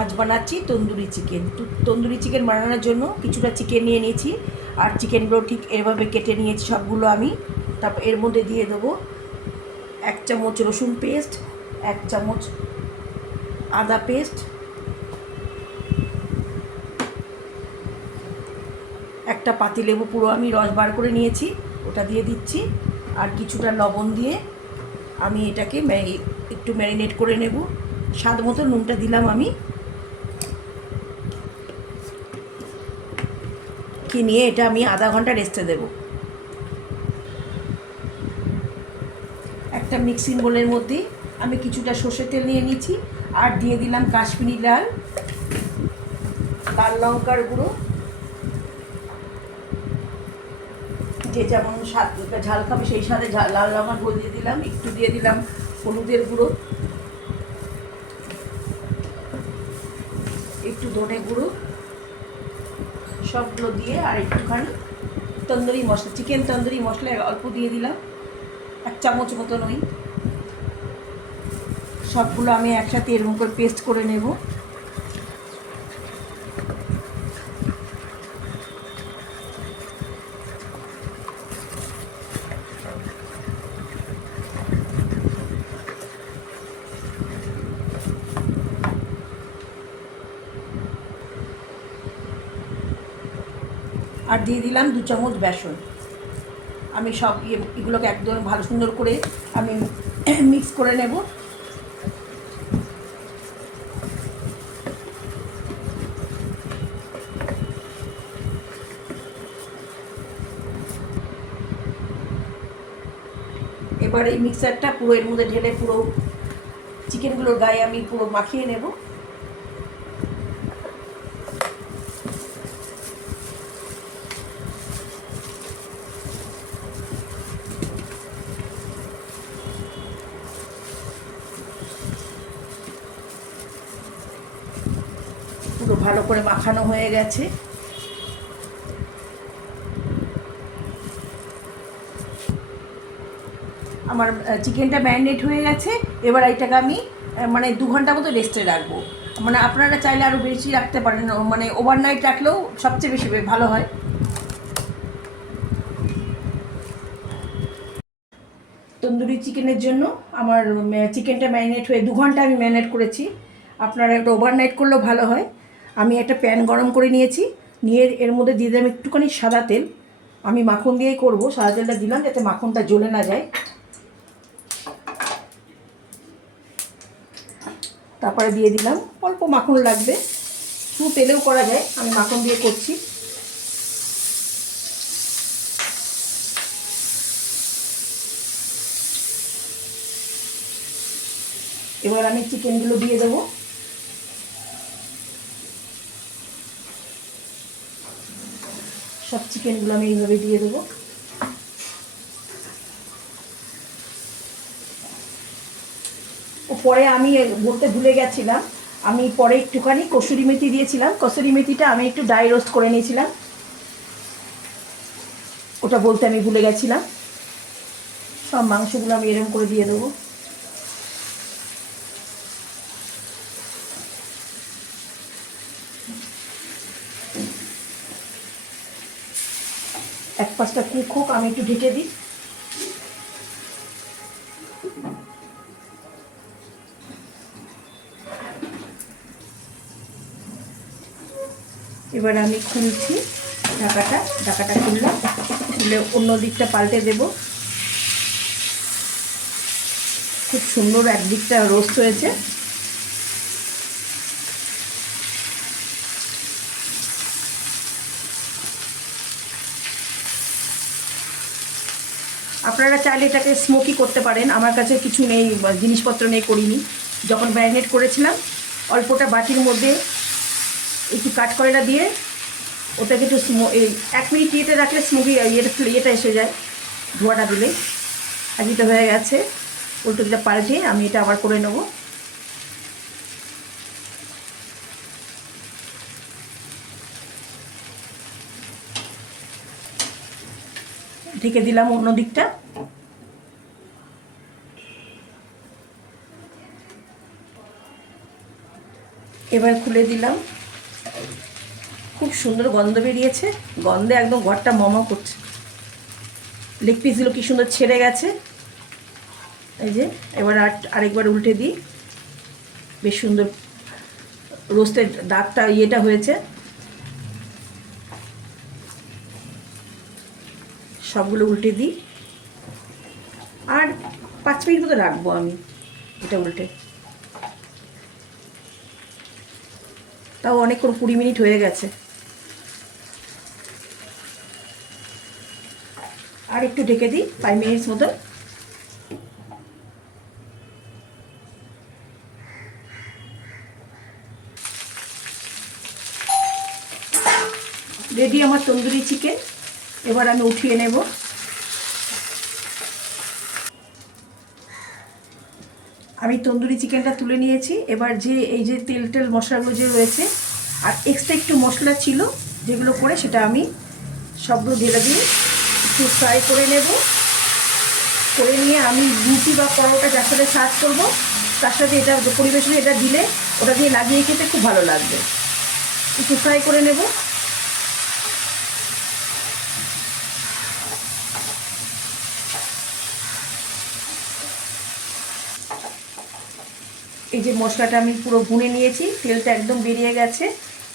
আজ বানাচ্ছি tandoori chicken. Tandoori chicken বানানোর জন্য কিছুটা চিকেন নিয়ে নিয়েছি, আর চিকেনগুলো ঠিক এভাবে কেটে নিয়েছি সবগুলো আমি। তারপর এর মধ্যে দিয়ে দেবো 1 চামচ রসুন পেস্ট, 1 চামচ আদা পেস্ট, একটা পাতিলেবু পুরো আমি রস বার করে নিয়েছি, ওটা দিয়ে দিচ্ছি। আর কিছুটা লবণ দিয়ে আমি এটাকে একটু ম্যারিনেট করে নেব। স্বাদ মতো নুনটা দিলাম আমি, কি নিয়ে এটা আমি আধা ঘন্টা রেস্টে দেব। একটা মিক্সিং বোলের মধ্যে আমি কিছুটা সর্ষের তেল নিয়ে নিয়েছি, আর দিয়ে দিলাম কাশ্মীরি লাল লঙ্কার গুঁড়ো, যে যেমন স্বাদ ঝাল খাবে সেই স্বাদে লাল লঙ্কার গুঁড়ো দিয়ে দিলাম। একটু দিয়ে দিলাম হলুদের গুঁড়ো, একটু ধনে গুঁড়ো, সবগুলো দিয়ে আর একটুখানি তন্দুরি মশলা, চিকেন তন্দুরি মশলা অল্প দিয়ে দিলাম, 1 চামচ মতন ওই। সবগুলো আমি একসাথে এরকম করে পেস্ট করে নেব। আর দিয়ে দিলাম 2 চামচ বেসন। আমি সব এগুলোকে একদম ভালো সুন্দর করে আমি মিক্স করে নেব। এবার এই মিক্সারটা পুরো এর মধ্যে ঢেলে পুরো চিকেনগুলোর গায়ে আমি পুরো মাখিয়ে নেব। পুরো ভালো করে মাখানো হয়ে গেছে। আমার চিকেনটা ম্যারিনেট হয়ে গেছে। এবার এটাকে আমি মানে 2 ঘন্টা মতো রেস্টে রাখবো। মানে আপনারা চাইলে আরও বেশি রাখতে পারেন, মানে ওভারনাইট রাখলেও সবচেয়ে বেশি ভালো হয়। তন্দুরি চিকেনের জন্য আমার চিকেনটা ম্যারিনেট হয়ে 2 ঘন্টা আমি ম্যারিনেট করেছি। আপনারা একটা ওভারনাইট করলেও ভালো হয়। আমি একটা প্যান গরম করে নিয়েছি, নিয়ে এর মধ্যে দিয়ে দিলাম একটুখানি সাদা তেল। আমি মাখন দিয়েই করব, সাদা তেলটা দিলাম যাতে মাখনটা জ্বলে না যায়। তারপরে দিয়ে দিলাম অল্প মাখন লাগবে, শুধু তেলেও করা যায়, আমি মাখন দিয়ে করছি। এবার আমি চিকেনগুলো দিয়ে দেবো। সব চিকেনগুলো আমি এইভাবে দিয়ে দেবো। ও পরে আমি বলতে ভুলে গেছিলাম, আমি পরে একটুখানি কসুরি মেথি দিয়েছিলাম। কসুরি মেথিটা আমি একটু ড্রাই রোস্ট করে নিয়েছিলাম, ওটা বলতে আমি ভুলে গেছিলাম। সব মাংসগুলো আমি এরকম করে দিয়ে দেবো। এক পাশটা কুক হোক, আমি একটু ঢেকে দিই। এবার আমি খুলছি ঢাকাটা খুলে অন্য দিকটা পাল্টে দেব। খুব সুন্দর একদিকটা রোস্ট হয়েছে। আপনারা চাইলে এটাকে স্মোকি করতে পারেন, আমার কাছে কিছু নেই, জিনিসপত্র নেই, করিনি। যখন ম্যারিনেট করেছিলাম অল্পটা বাটির মধ্যে একটু কাঠকয়লা দিয়ে ওটাকে একটু 1 মিনিট ইয়েতে রাখলে স্মোকি ইয়েটা এসে যায়, ধোঁয়াটা দিলে। আর এটা হয়ে গেছে, উল্টো দিকটা পাল্টে আমি এটা আবার করে নেব। ঢেকে দিলাম অন্য দিকটা। এবার খুলে দিলাম, খুব সুন্দর গন্ধ বেরিয়েছে, গন্ধে একদম ঘরটা মমা করছে। লেগ পিসগুলো কি সুন্দর ছেড়ে গেছে। এই যে এবার আরেকবার উল্টে দিই, বেশ সুন্দর রোস্টের দাগটা ইয়েটা হয়েছে। সবগুলো উল্টে দিই, আর 5 মিনিট মতো রাখবো আমি এটা উল্টে। তাও অনেকক্ষণ, 20 মিনিট হয়ে গেছে। আর একটু ঢেকে দিই 5 মিনিট মতো। রেডি আমার তন্দুরি চিকেন। এবার আমি উঠিয়ে নেব। আমি তন্দুরি চিকেনটা তুলে নিয়েছি। এবার যে এই যে তেল মশলাগুলো যে রয়েছে আর এক্সট্রা একটু মশলা ছিল যেগুলো করে, সেটা আমি সবগুলো ঢেলে দিয়ে একটু ফ্রাই করে নেব। করে নিয়ে আমি রুটি বা পরোটা যার সাথে সার্ভ করবো তার সাথে এটা পরিবেশনে এটা দিলে ওটা দিয়ে লাগিয়ে খেতে খুব ভালো লাগবে। একটু ফ্রাই করে নেব। এই যে মশলাটা আমি পুরো ভুনে নিয়েছি, তেলটা একদম বেরিয়ে গেছে।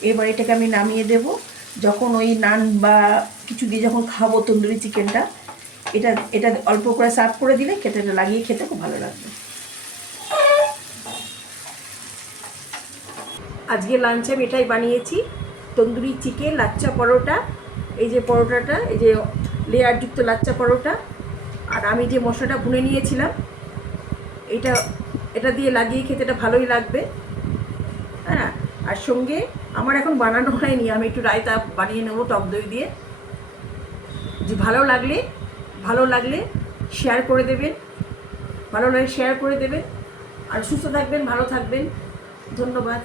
এবার এটাকে আমি নামিয়ে দেব। যখন ওই নান বা কিছু দিয়ে যখন খাবো তন্দুরি চিকেনটা, এটা এটা অল্প করে সার্ভ করে দিলে খেতে লাগিয়ে খেতে খুব ভালো লাগবে। আজকে লাঞ্চে আমি এটাই বানিয়েছি, তন্দুরি চিকেন, লাচ্চা পরোটা। এই যে পরোটাটা, এই যে লেয়ারযুক্ত লাচ্চা পরোটা, আর আমি যে মশলাটা ভুনে নিয়েছিলাম এটা দিয়ে লাগিয়ে খেতে এটা ভালোই লাগবে। হ্যাঁ, আর সঙ্গে আমার এখন বানানো হয়নি, আমি একটু রায়তা বানিয়ে নেবো টক দই দিয়ে। যে ভালো লাগলে শেয়ার করে দেবেন, ভালো লাগে শেয়ার করে দেবেন। আর সুস্থ থাকবেন, ভালো থাকবেন। ধন্যবাদ।